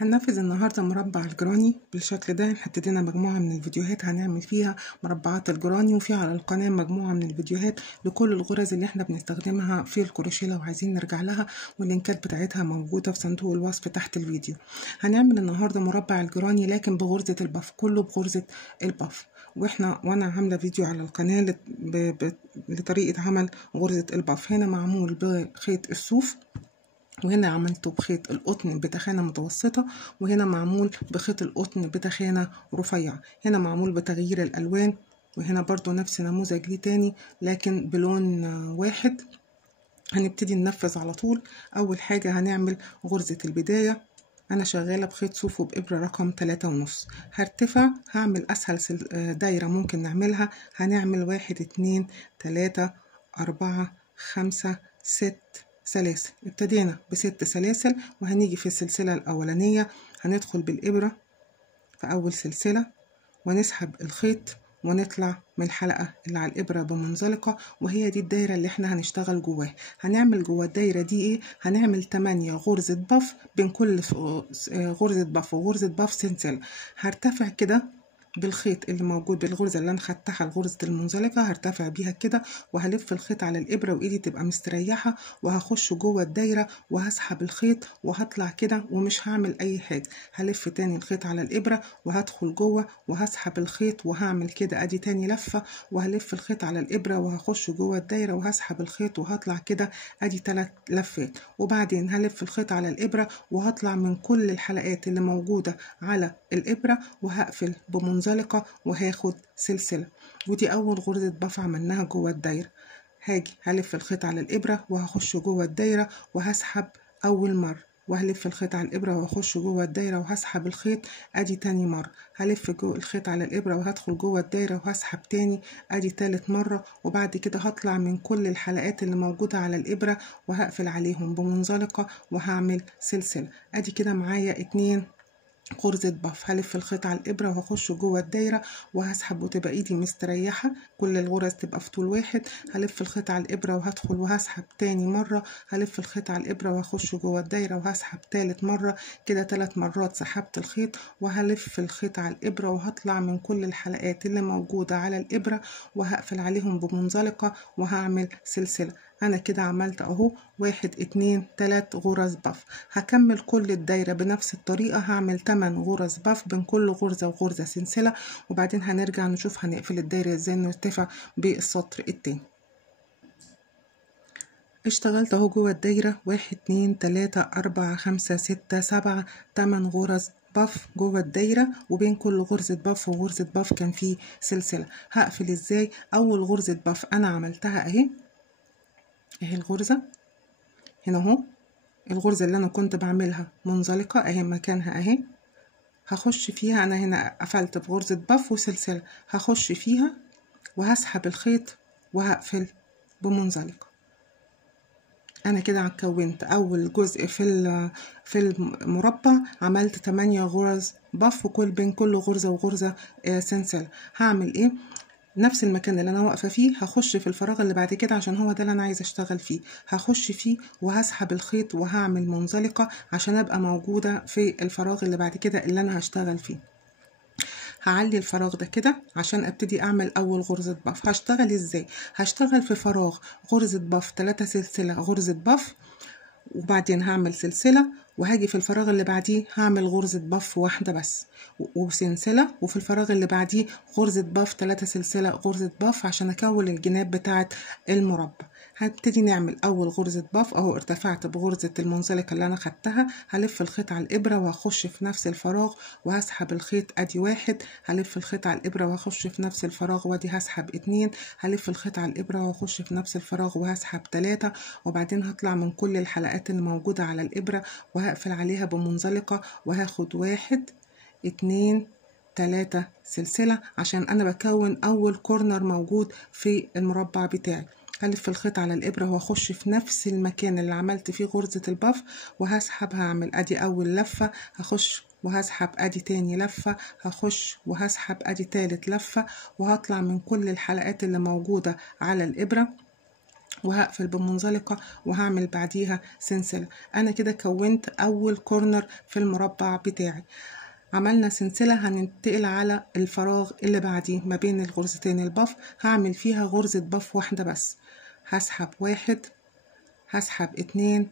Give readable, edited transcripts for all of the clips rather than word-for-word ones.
هننفذ النهاردة مربع الجراني بالشكل ده. هنحدد لنا مجموعة من الفيديوهات هنعمل فيها مربعات الجراني، وفي على القناة مجموعة من الفيديوهات لكل الغرز اللي احنا بنستخدمها في الكروشيه لو عايزين نرجع لها، واللينكات بتاعتها موجودة في صندوق الوصف تحت الفيديو. هنعمل النهاردة مربع الجراني لكن بغرزة الباف، كله بغرزة الباف. وانا عاملة فيديو على القناة لطريقة عمل غرزة الباف. هنا معمول بخيط الصوف، وهنا عملته بخيط القطن بتخانة متوسطة، وهنا معمول بخيط القطن بتخانة رفيعة. هنا معمول بتغيير الألوان، وهنا برضو نفس نموذج ليه تاني لكن بلون واحد. هنبتدي ننفذ على طول. أول حاجة هنعمل غرزة البداية. أنا شغالة بخيط صوف وبإبرة رقم 3.5. هرتفع، هعمل أسهل دايرة ممكن نعملها. هنعمل 1 2 3 4 5 6 سلاسل. ابتدينا ب6 سلاسل، وهنيجي في السلسلة الأولانية هندخل بالإبرة في أول سلسلة ونسحب الخيط ونطلع من الحلقة اللي على الإبرة بمنزلقة، وهي دي الدايرة اللي احنا هنشتغل جواها. هنعمل جوا الدايرة دي ايه؟ هنعمل 8 غرزة باف بين كل غرزة باف وغرزة باف سلسلة. هرتفع كده بالخيط اللي موجود بالغرزة اللي انا خدتها الغرزة المنزلقة، هرتفع بيها كده وهلف الخيط على الإبرة وإيدي تبقى مستريحة، وهخش جوه الدايرة وهسحب الخيط وهطلع كده ومش هعمل أي حاجة. هلف تاني الخيط على الإبرة وهدخل جوه وهسحب الخيط وهعمل كده ادي تاني لفة، وهلف الخيط على الإبرة وهخش جوه الدايرة وهسحب الخيط وهطلع كده ادي 3 لفات. وبعدين هلف الخيط على الإبرة وهطلع من كل الحلقات اللي موجودة على الإبرة وهقفل بمنزلقة وهاخد سلسلة. ودي أول غرزة باف عملناها جوه الدايرة. هاجي هلف الخيط على الإبرة وهخش جوه الدايرة وهسحب أول مرة، وهلف الخيط على الإبرة وهخش جوه الدايرة وهسحب الخيط ادي تاني مرة. هلف الخيط على الإبرة وهدخل جوه الدايرة وهسحب تاني ادي تالت مرة. وبعد كده هطلع من كل الحلقات اللي موجودة على الإبرة وهقفل عليهم بمنزلقة وهعمل سلسلة. ادي كده معايا 2 غرزة باف. هلف الخيط على الإبرة وهخش جوه الدايرة وهسحب وتبقى ايدي مستريحة، كل الغرز تبقى في طول واحد. هلف الخيط على الإبرة وهدخل وهسحب تاني مرة. هلف الخيط على الإبرة وهخش جوه الدايرة وهسحب تالت مرة. كده 3 مرات سحبت الخيط، وهلف الخيط على الإبرة وهطلع من كل الحلقات اللي موجودة على الإبرة وهقفل عليهم بمنزلقة وهعمل سلسلة. انا كده عملت اهو 1 2 3 غرز باف. هكمل كل الدايرة بنفس الطريقة، هعمل 8 غرز باف بين كل غرزة وغرزة سلسلة، وبعدين هنرجع نشوف هنقفل الدايرة ازاي نرتفع بالسطر التاني. اشتغلت اهو جوه الدايرة 1 2 3 4 5 6 7 8 غرز باف جوه الدايرة، وبين كل غرزة باف وغرزة باف كان فيه سلسلة. هقفل ازاي؟ اول غرزة باف انا عملتها اهي الغرزة هنا اهو، الغرزة اللي انا كنت بعملها منزلقة اهي مكانها اهي. هخش فيها، انا هنا قفلت بغرزة باف وسلسلة، هخش فيها وهسحب الخيط وهقفل بمنزلقة. انا كده كونت اول جزء في المربع، عملت 8 غرز باف وكل بين كل غرزة وغرزة سلسلة. هعمل ايه؟ نفس المكان اللي انا واقفه فيه هخش في الفراغ اللي بعد كده عشان هو ده اللي انا عايزه اشتغل فيه. هخش فيه وهسحب الخيط وهعمل منزلقه عشان ابقى موجوده في الفراغ اللي بعد كده اللي انا هشتغل فيه. هعلي الفراغ ده كده عشان ابتدي اعمل اول غرزه باف. هشتغل ازاي؟ هشتغل في فراغ غرزه باف 3 سلسله غرزه باف، وبعدين هعمل سلسلة، وهاجي في الفراغ اللي بعديه هعمل غرزة باف واحدة بس وسلسلة، وفي الفراغ اللي بعديه غرزة باف 3 سلسلة غرزة باف عشان اكون الجناب بتاعة المربع. هنبتدي نعمل اول غرزة باف اهو. ارتفعت بغرزة المنزلقة اللي انا خدتها، هلف الخيط على الابرة وهخش في نفس الفراغ وهسحب الخيط ادي 1. هلف الخيط على الابرة وهخش في نفس الفراغ وادي هسحب 2. هلف الخيط على الابرة وهخش في نفس الفراغ وهسحب 3. وبعدين هطلع من كل الحلقات اللي موجودة على الابرة وهقفل عليها بمنزلقة وهاخد 1 2 3 سلسلة عشان انا بكون اول كورنر موجود في المربع بتاعي. هلف الخيط على الابرة وهخش في نفس المكان اللي عملت فيه غرزة الباف وهسحب. هعمل ادي اول لفة، هخش وهسحب ادي تاني لفة، هخش وهسحب ادي تالت لفة، وهطلع من كل الحلقات اللي موجودة على الابرة وهقفل بمنزلقة وهعمل بعديها سلسلة. انا كده كونت اول كورنر في المربع بتاعي. عملنا سلسلة، هننتقل على الفراغ اللي بعديه ما بين الغرزتين الباف، هعمل فيها غرزة باف واحدة بس. هسحب 1، هسحب 2،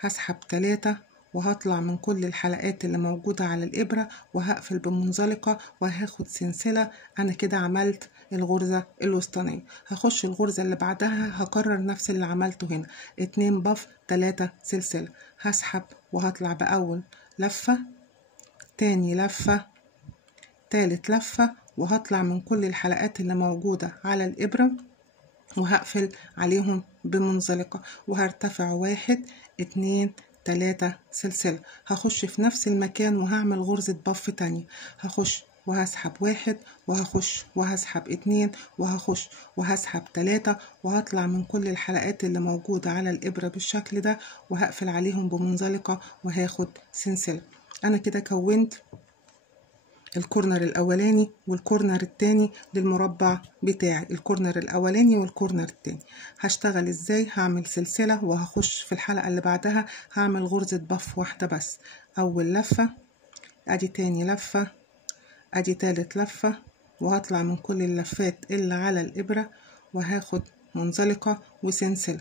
هسحب 3، وهطلع من كل الحلقات اللي موجودة على الإبرة وهقفل بمنزلقة وهاخد سلسلة. أنا كده عملت الغرزة الوسطانية. هخش الغرزة اللي بعدها هكرر نفس اللي عملته هنا، 2 باف 3 سلسلة. هسحب وهطلع بأول لفة، تاني لفة، تالت لفة، وهطلع من كل الحلقات اللي موجودة على الإبرة وهقفل عليهم بمنزلقة وهرتفع 1 2 3 سلسلة. هخش في نفس المكان وهعمل غرزة باف تانية. هخش وهسحب 1 وهخش وهسحب 2 وهخش وهسحب 3 وهطلع من كل الحلقات اللي موجودة على الإبرة بالشكل ده وهقفل عليهم بمنزلقة وهاخد سلسلة. أنا كده كونت الكورنر الاولاني والكورنر التاني للمربع بتاعي، الكورنر الاولاني والكورنر التاني. هشتغل ازاي؟ هعمل سلسلة وهخش في الحلقة اللي بعدها هعمل غرزة باف واحدة بس. اول لفة، ادي تاني لفة، ادي تالت لفة، وهطلع من كل اللفات اللي على الابرة وهاخد منزلقة وسلسلة.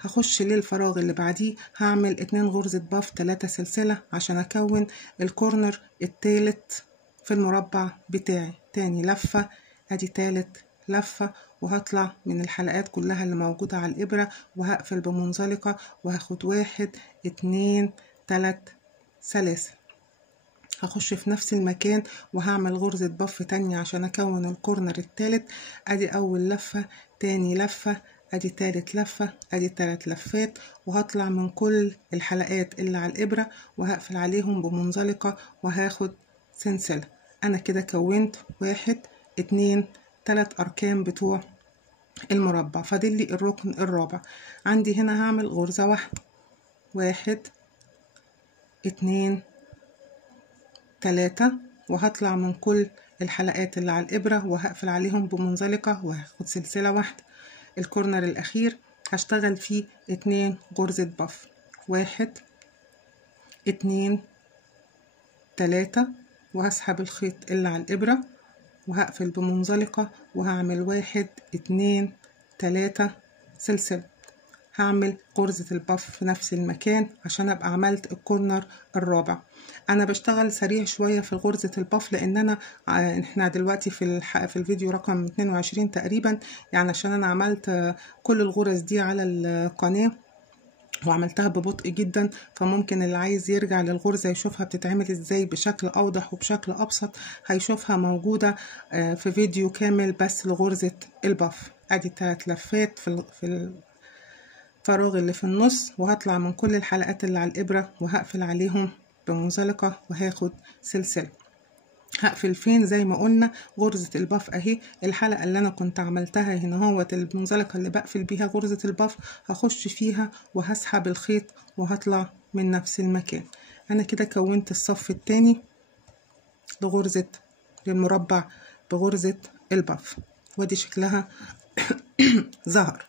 هخش للفراغ اللي بعديه هعمل 2 غرزة باف 3 سلسلة عشان اكون الكورنر التالت في المربع بتاعي. تاني لفة، ادي تالت لفة، وهطلع من الحلقات كلها اللي موجودة على الإبرة وهقفل بمنزلقة وهاخد 1 2 3 سلاسل. هخش في نفس المكان وهعمل غرزة باف تانية عشان اكون الكورنر التالت. ادي اول لفة، تاني لفة، ادي تالت لفة، ادي 3 لفات، وهطلع من كل الحلقات اللي على الإبرة وهقفل عليهم بمنزلقة وهاخد سلسلة. انا كده كونت 1 2 3 اركان بتوع المربع. فاضل لي الركن الرابع. عندي هنا هعمل غرزة واحدة، 1 2 3، وهطلع من كل الحلقات اللي على الإبرة وهقفل عليهم بمنزلقة وهاخد سلسلة واحدة. الكورنر الأخير هشتغل فيه 2 غرزة باف، 1 2 3، وهسحب الخيط اللي على الإبرة وهقفل بمنزلقة وهعمل 1 2 3 سلسلة. هعمل غرزة الباف في نفس المكان عشان ابقى عملت الكورنر الرابع. انا بشتغل سريع شوية في غرزة الباف لان احنا دلوقتي في الفيديو رقم 22 تقريبا، يعني عشان انا عملت كل الغرز دي على القناة وعملتها ببطء جدا، فممكن اللي عايز يرجع للغرزة يشوفها بتتعمل ازاي بشكل اوضح وبشكل ابسط هيشوفها موجودة في فيديو كامل بس لغرزة الباف. ادي 3 لفات في الفراغ اللي في النص، وهطلع من كل الحلقات اللي على الإبرة وهقفل عليهم بمنزلقة وهاخد سلسلة. هقفل فين؟ زي ما قلنا غرزة الباف اهي، الحلقة اللي انا كنت عملتها هنا هوت المنزلقة اللي بقفل بيها غرزة الباف هخش فيها وهسحب الخيط وهطلع من نفس المكان. انا كده كونت الصف التاني للمربع بغرزة الباف، ودي شكلها ظهر.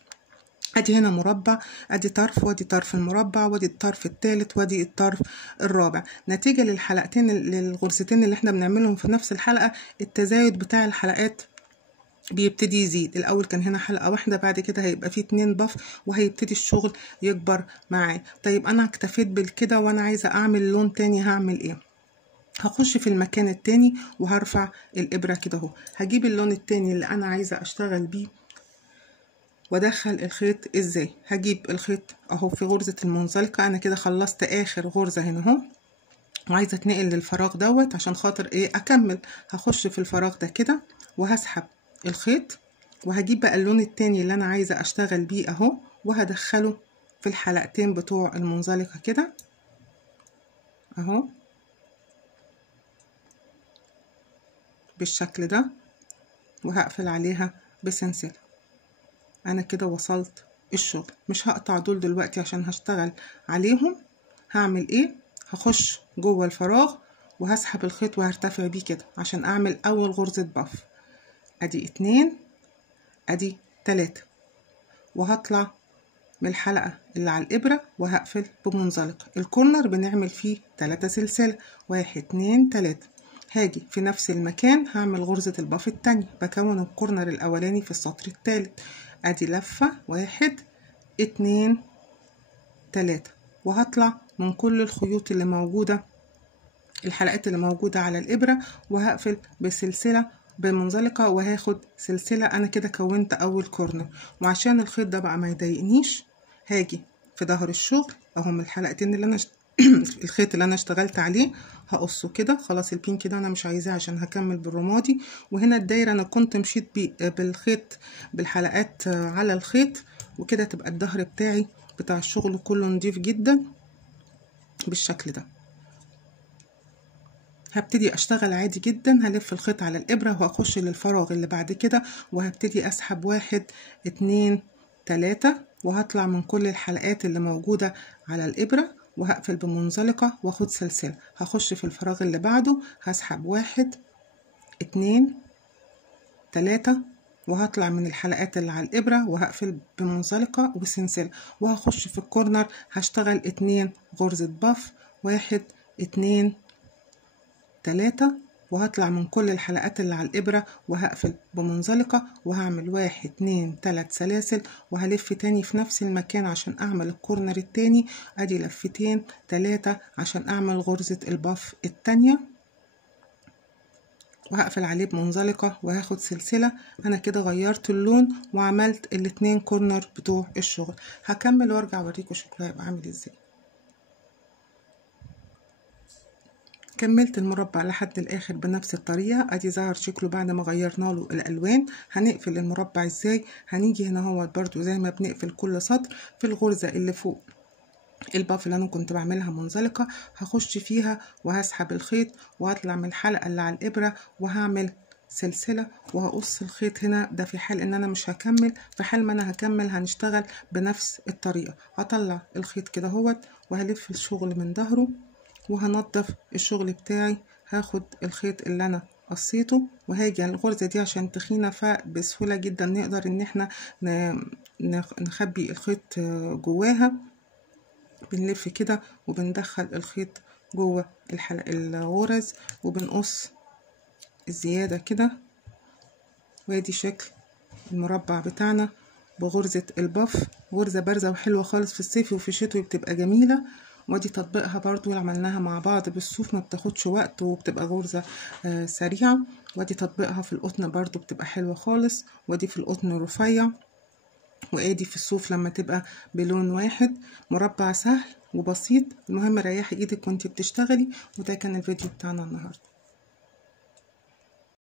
ادي هنا مربع، ادي طرف وادي طرف المربع وادي الطرف الثالث وادي الطرف الرابع. نتيجة للغرزتين اللي احنا بنعملهم في نفس الحلقة التزايد بتاع الحلقات بيبتدي يزيد. الاول كان هنا حلقة واحدة، بعد كده هيبقى فيه 2 باف وهيبتدي الشغل يكبر معايا. طيب انا اكتفيت بالكده وانا عايزة اعمل لون تاني، هعمل ايه؟ هخش في المكان التاني وهرفع الابرة كده اهو. هجيب اللون التاني اللي انا عايزة اشتغل بيه وادخل الخيط ازاي. هجيب الخيط اهو في غرزة المنزلقة. انا كده خلصت اخر غرزة هنا اهو وعايزة اتنقل للفراغ دوت عشان خاطر ايه اكمل. هخش في الفراغ ده كده وهسحب الخيط وهجيب بقى اللون التاني اللي انا عايزة اشتغل بيه اهو وهدخله في الحلقتين بتوع المنزلقة كده اهو بالشكل ده وهقفل عليها بسلسلة. انا كده وصلت الشغل. مش هقطع دول دلوقتي عشان هشتغل عليهم. هعمل ايه؟ هخش جوه الفراغ وهسحب الخيط وهرتفع بيه كده عشان اعمل اول غرزة باف. ادي 2 ادي 3، وهطلع من الحلقة اللي على الإبرة وهقفل بمنزلقة. الكورنر بنعمل فيه 3 سلسلة، 1 2 3. هاجي في نفس المكان هعمل غرزة الباف التانية، بكون الكورنر الأولاني في السطر التالت. ادي لفة 1 2 3، وهطلع من كل الخيوط اللي موجودة، الحلقات اللي موجودة على الإبرة، وهقفل بسلسلة بمنزلقة وهاخد سلسلة. أنا كده كونت أول كورنر. وعشان الخيط ده بقى ما يضايقنيش هاجي في ظهر الشغل اهو من الحلقتين اللي أنا الخيط اللي أنا اشتغلت عليه هقصه كده. خلاص البينك ده أنا مش عايزاه عشان هكمل بالرمادي. وهنا الدايرة أنا كنت مشيت بالخيط بالحلقات على الخيط، وكده تبقى الظهر بتاعي بتاع الشغل كله نضيف جدا بالشكل ده. هبتدي اشتغل عادي جدا، هلف الخيط على الابرة وهخش للفراغ اللي بعد كده، وهبتدي اسحب 1 2 3، وهطلع من كل الحلقات اللي موجودة على الابرة وهقفل بمنزلقة واخد سلسلة. هخش في الفراغ اللي بعده هسحب 1 2 3، وهطلع من الحلقات اللي على الابرة وهقفل بمنزلقة وسلسلة، وهخش في الكورنر هشتغل 2 غرزة باف، 1 2 3، وهطلع من كل الحلقات اللي على الإبرة وهقفل بمنزلقة، وهعمل 1 2 3 سلاسل، وهلف تاني في نفس المكان عشان أعمل الكورنر التاني. أدي لفتين 3 عشان أعمل غرزة الباف التانية، وهقفل عليه بمنزلقة وهاخد سلسلة. أنا كده غيرت اللون وعملت الاتنين كورنر بتوع الشغل. هكمل وارجع اوريكم شكله هيبقى عامل ازاي. كملت المربع لحد الاخر بنفس الطريقه. ادي ظهر شكله بعد ما غيرنا له الالوان. هنقفل المربع ازاي؟ هنيجي هنا هو برضو زي ما بنقفل كل سطر في الغرزه اللي فوق الباف اللي انا كنت بعملها منزلقه، هخش فيها وهسحب الخيط وهطلع من الحلقه اللي على الابره وهعمل سلسله وهقص الخيط هنا. ده في حال ان انا مش هكمل. في حال ما انا هكمل هنشتغل بنفس الطريقه. هطلع الخيط كده اهوت وهلف الشغل من ظهره وهنضف الشغل بتاعي. هاخد الخيط اللي انا قصيته وهاجي على الغرزه دي عشان تخينه فبسهوله جدا نقدر ان احنا نخبي الخيط جواها. بنلف كده وبندخل الخيط جوه الغرز وبنقص الزياده كده. وادي شكل المربع بتاعنا بغرزه الباف. غرزه بارزه وحلوه خالص في الصيف وفي الشتوي بتبقى جميله. ودي تطبيقها برضو اللي عملناها مع بعض بالصوف ما بتاخدش وقت وبتبقى غرزة سريعة. ودي تطبيقها في القطن برضو بتبقى حلوة خالص. ودي في القطن رفيع، وادي في الصوف لما تبقى بلون واحد. مربع سهل وبسيط، المهم ريحي ايدك وانتي بتشتغلي. وده كان الفيديو بتاعنا النهاردة.